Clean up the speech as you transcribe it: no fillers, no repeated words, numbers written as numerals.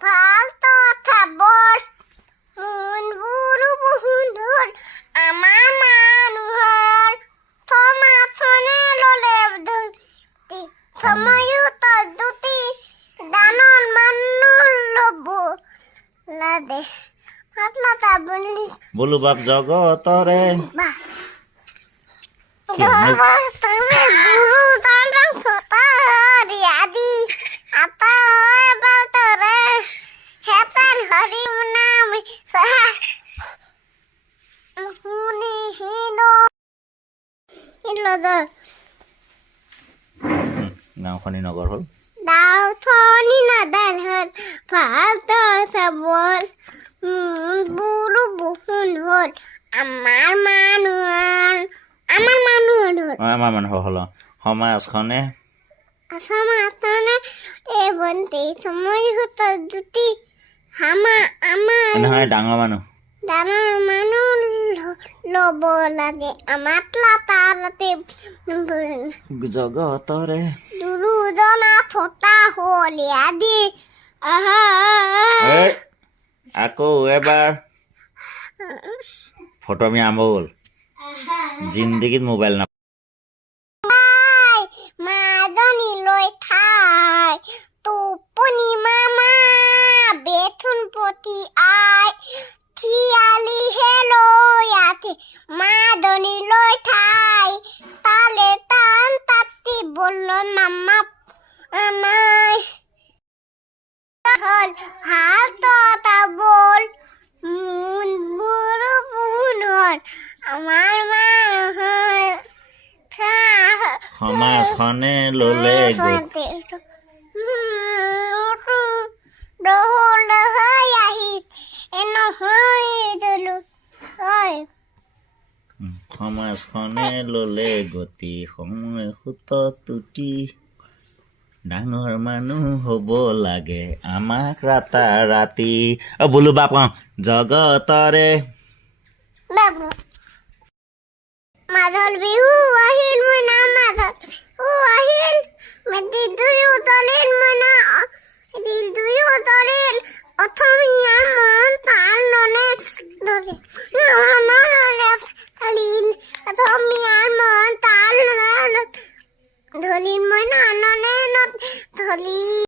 ফালতো খাবৰ মোনবোৰো সুন্দৰ আমাৰ মানুহৰ থমাথনে ললে দুটি সময়ো দুটি দানৰ মানুহ লব লাদে ফাটলাটা বলি বলু বাপ জগতরে গুরু দাঁড়ান খোতা রিয়াদি আতা হয় বাতরে হেতান হরি নাম সাহা হুনি হিনো ইলদর গাঁওখনি নগর হল দাও থনি না দাল হল ফালতো সাবল বুড়ো বহুন হল আমার মানুহৰ আমাৰ মানুহ হল সমাজখনে আসামাতানে এ বন্তি সময় হত দুটি হামা আমাৰ নহয় ডাঙৰ মানুহ ডাঙৰ মানুহ লব লাগে আমাৰ লাতালতে জগতৰে দুৰুজনা থতা হল আদি আহা এই, আকৌ এবাৰ ফটোমি আৰম্ভ হ'ল জিন্দগীত মোবাইল না মাজনী লৈ ঠাই টোপনি মামা বেথুন পতি আই ঠিয়ালিহে লৈ আঠে মাজনী লৈ ঠাই তালে টান তাতি বলল মামা আমাই হল ভাল ততা বল মুন বুড়ো বুন হল আমার মানুহৰ সমাজখনে ললে গতি দহল হৈ আহি নহয় দলো হয় সমাজখনে ললে গতি সময় সুত তুটি ডাঙৰ মানুহ হ'ব লাগে আমাক ৰাতা ৰাতি বোলো বাপ জগতৰে মাঘৰ বিহু আহিল মইনা মাঘৰ বিহু আহিল মেটি দুয়ো তলিল মইনা